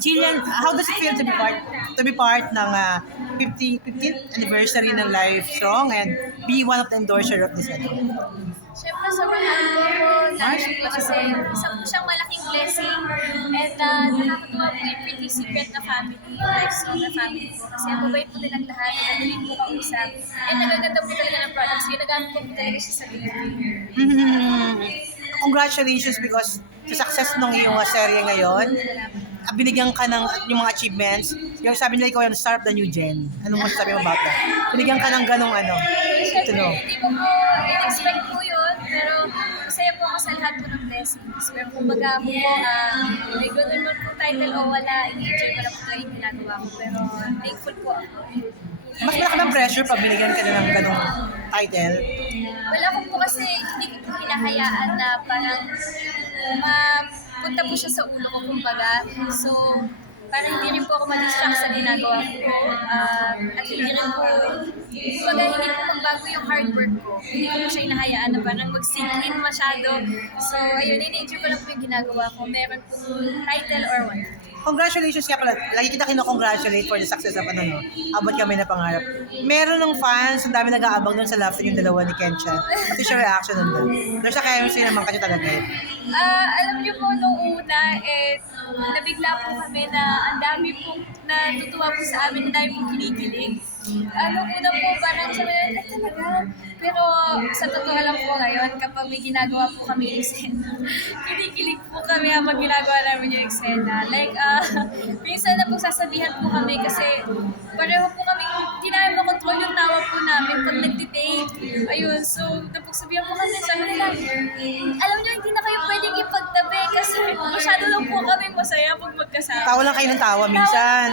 Jillian, how does it feel to be part ng 15th anniversary ng Live Strong and be one of the endorser of this event? Siyempre, sobrang happy po lalo po kasi isang po siyang malaking blessing and nakakatuwa po yung Pretty Secret na family, yung Lifestyle na family po kasi ang babait po nilang lahat, madali po kausap and nagaganda po talaga ng products, ginagamit ko po talaga siya sa delivery. Congratulations because sa success ng iyong serye ngayon, binigyan ka ng yung mga achievements. Yung sabi nila ikaw yung start of the new gen. Anong masasabi mo about that? Binigyan ka ng ganong Siyempre, hindi ko po in-expect po yun, pero masaya po ako sa lahat po ng blessings. Pero kumbaga po may ganun man po title o wala, i-enjoy ko lang po yung ginagawa ko. Pero thankful po ako. Mas malaki ng pressure pag binigyan ka na ng ganong title. Wala ko po kasi hindi ko po hinahayaan na parang mapunta po siya sa ulo ko kumbaga. So, parang hindi rin po ako ma-distract sa ginagawa ko. At hindi rin po, kumbaga hindi po magbago yung hard work ko. Hindi ko po siya hinahayaan na parang mag-sink in masyado. So, ayun, in-enjoy ko lang po yung ginagawa ko. Meron po title or wala. Congratulations ka pala. Lagi kita kinocongratulate for the success of abot kami na pangarap. Meron ng fans, ang dami nag-aabang doon sa love team yung dalawa ni Kenchan. Pati siya reaction nun doon. There's a chemistry naman kasi talaga yun. Alam niyo po, nung una, nabigla po kami na ang dami po natutuwa po sa amin, ang dami pong kinikilig. Nung una po, parang sabi na, talaga. Pero sa totoo lang po ngayon, kapag may ginagawa po kami eksena, kinikilig po kami habang ginagawa namin yung eksena. Like, minsan na po sasabihan po kami kasi pareho po kami, hindi namin makontrol yung tawa po namin pag nagtitake. Ayun, so napagsabihan po kami sa kanila, alam niyo, hindi na kayo pwedeng ipagtabi kasi masyado lang po kami masaya pag magkasama. Tawa lang kayo ng tawa minsan.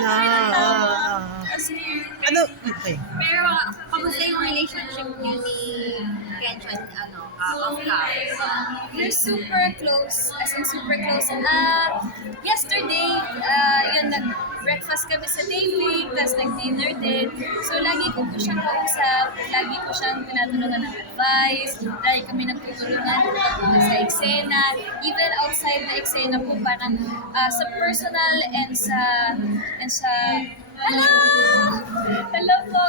Kasi, Okay. Pero, kamusta yung relationship niyo ni Kenchan, off-cam? we're super close, as in super close. Yesterday, yun, nag-breakfast kami sa taping, tapos nag-dinner din. So, lagi ko po siyang kausap, lagi ko siyang tinatulungan ng advice, lagi kami nagtutulungan sa eksena, even outside the eksena po, parang sa personal and sa hello po,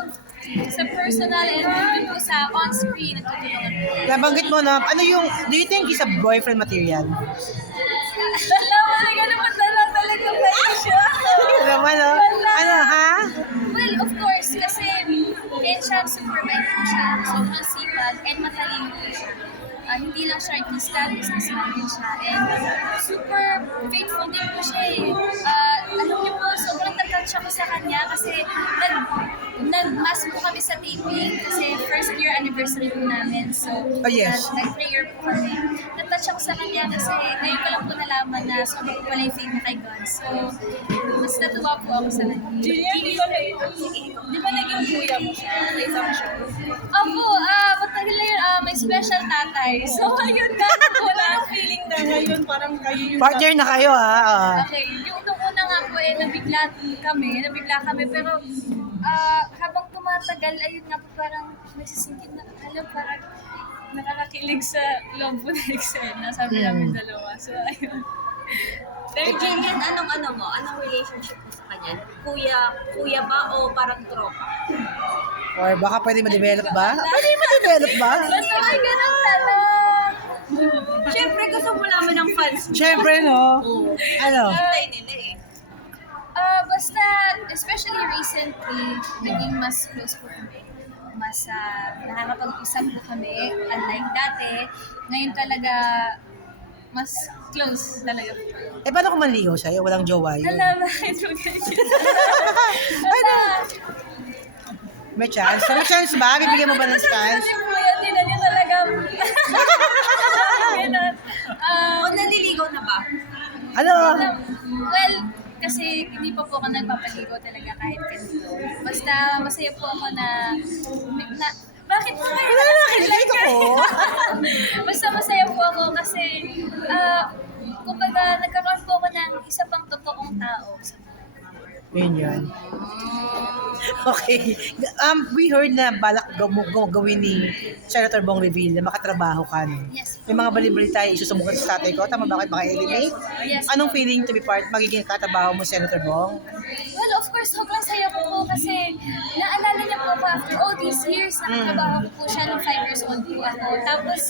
sa personal and even po sa on-screen, nagtutulungan po. Nabanggit mo na, do you think he's a boyfriend material? Alam mo, ganun po talaga pwede siya. Naman, ha? Well, of course, kasi Kenchan, super bait po siya, sobrang sipag, and matalino po siya. Hindi lang siya artista, businessman din siya, and super faithful din po siya alam niyo po, sobrang touch ako sa kanya kasi nag-mass po kami sa taping kasi first year anniversary po namin. So, Yes. nag-prayer po kami. Nag-touch ako sa kanya kasi ngayon ko lang po nalaman na sobrang pala yung faith na kay God. So, mas natuwa po ako sa kanya. Julian, di ba naging kuya mo siya? Opo, matagal na yun, may special tatay. So, ayun na po na. Feeling na ngayon parang kayo yung... Partner na kayo, ha? Okay, yung nung una nga po nabigla kami, pero habang tumatagal, ayun nga po parang nagsisingkit na, parang nakakakilig sa loob po na eksena, sabi namin dalawa. So, ayun. Pero Julian, anong relationship mo sa kanya? Kuya ba o parang tropa? Or baka pwede ma-develop ba? Pwede ma-develop ba? Basta ay ganun talaga. Siyempre, gusto mo naman ng fans mo. Siyempre, no? Hintay nila Basta, especially recently, naging mas close po kami. Mas nakakapag-usap po kami. Unlike dati, ngayon talaga, mas close talaga po. Paano kung manligaw siya? Walang jowa yun. Alam, bakit mo ganyan? May chance? May chance ba? Bibigyan mo ba ng chance? Kasi po yan, hindi na niya talaga. Ganun. O naliligaw na ba? Well, kasi hindi pa po ako nagpapaligo talaga kahit ganito. Basta masaya po ako na bakit mo kayo Nakikinig ako. Basta masaya po ako kasi kumbaga nagkaroon po ako ng isa pang totoong tao. Yun. Okay. We heard na balak gawin ni Senator Bong Revilla, makatrabaho ka, no? Yes. May mga balibali tayo isusumukan sa tatay ko. Tama ba kayo maka-eliminate? Yes. Anong feeling to be part, magiging katrabaho mo, Senator Bong? Well, of course, sobrang saya ko po kasi naalala niya po ako after all these years, nakatrabaho ko po siya nung 5 years old po ako. Tapos,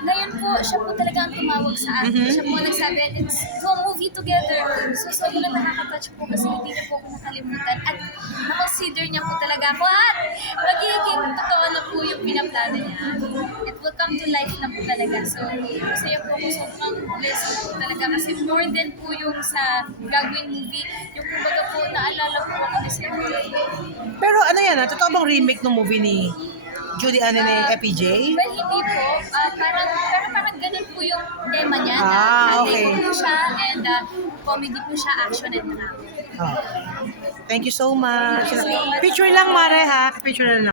ngayon po, siya po talaga ang tumawag sa akin. Siya po nagsabi, let's do a movie together. So, sobrang nakaka-touch po kasi hindi niya po ako nakalimutan. At na-consider niya po talaga ako at magiging totoo na po yung pinaplano niya. It will come to life na po talaga. So, masaya po ako, sobrang blessed po talaga kasi more than po yung sa gagawin movie, yung kumbaga po naalala po ako ni Senator. Pero ano yan, totoo bang remake ng movie ni Judy Ann ni FPJ? Well, hindi po. Parang ganun po yung tema niya. Okay. Na po siya and comedy po siya, action and drama. Oh. Thank you so much. Picture lang, Mare, ha? Picture lang.